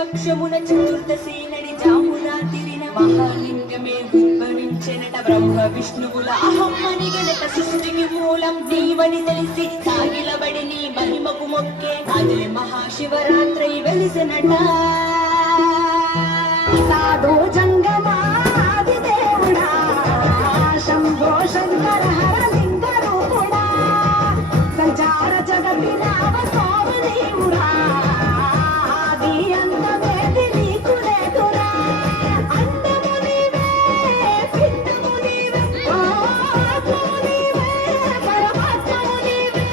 పక్షమున చతుర్దశి నడి జామున తిరిన మహాలింగమే ఉద్భవించెనట బ్రహ్మ విష్ణువుల అహమ్మని గణత సృష్టికి మూలం నీవని తెలిసి సాగిలబడి నీ మహిమకు మొక్కే అదే మహాశివరాత్రి వెలిసినట సాధు జంగమాది దేవుడా శంభో శంకర హర లింగ రూపుడా సంచార జగతి నామ సోమదేవుడా ఆది అంతమేది నీకు లేదురా అంతము నీవే పిండము నీవే ఆత్మము నీవే పరమాత్మము నీవే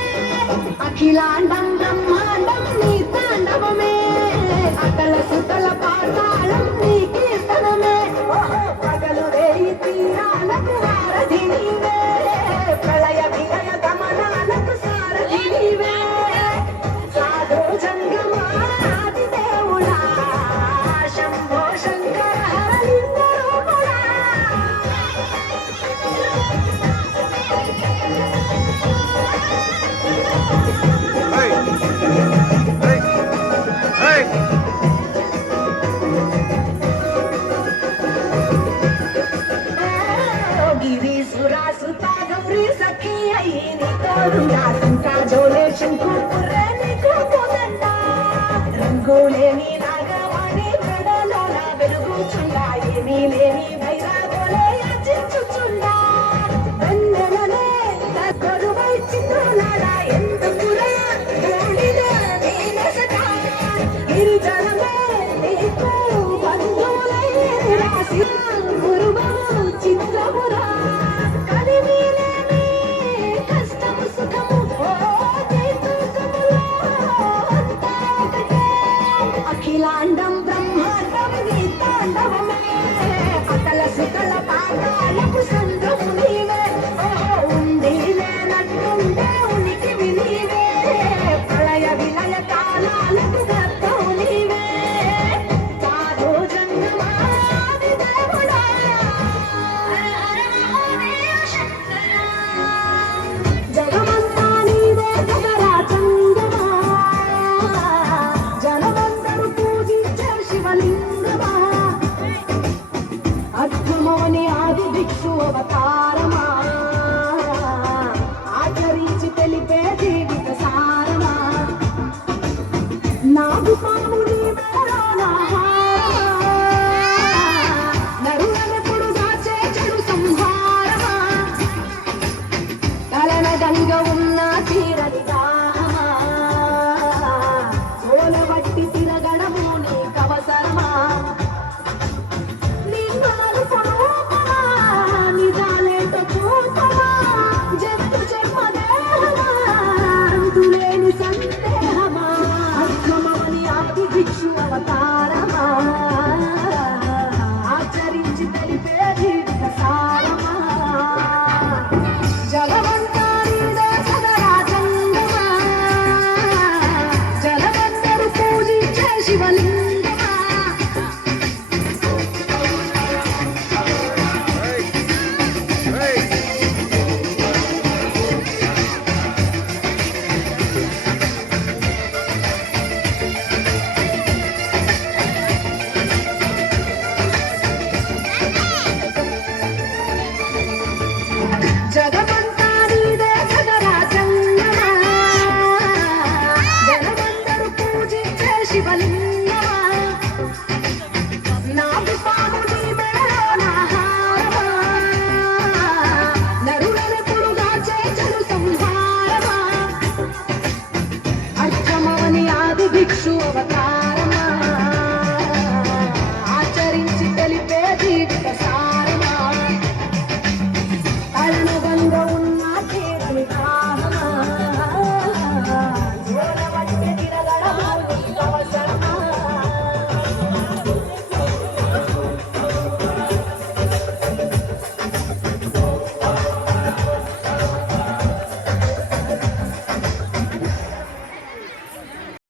అఖిలాండం బ్రహ్మాండం నీ తాండవమే అతల సుతల పాతాళం నీ కీర్తనమే పగలు రేయి తీరాలకు వారధి నీవే ప్రళయ విలయ గమనాలకు సారథి నీవే సాధు జంగమాది దేవుడా శంభో శంకర హర లింగ రూపుడా గిరీసురాసుత గౌరీ సఖి అయి నీ తోడుండా సంకా జోలే శంకు పుర్రే నీకు పోదండా రంగులేని నాగవాణి మెడలోన వెలుగుచుండా ఏమీ లేని భైరాగోలే యాచించుచుండా వెన్నెలనే కొలువై చిత్రులాడా ఎందుకురా గోడిదే నీ నసట గిరిజనమే నీకు బంధువులై రాసి గురువు చిత్రమురా కలిమిలేని కష్టము సుఖము ఓ జీవితములో అంతా ఒకటే అఖిలాండం బ్రహ్మాండం నీ తాండవమే అతల సుతల పాదాలకు సంద్రము నీవే ఓ ఉండి లేనట్టుండే ఉనికివి నీవే ప్రళయ విలయ కాలాలకు గర్భము నీవే సాధు జంగమాది దేవుడా జగమంతా నీవే జగరా చంద్రమా జనమందరూ పూజించే శివలింగమా అద్భుతమోని ఆది భిక్షు అవతార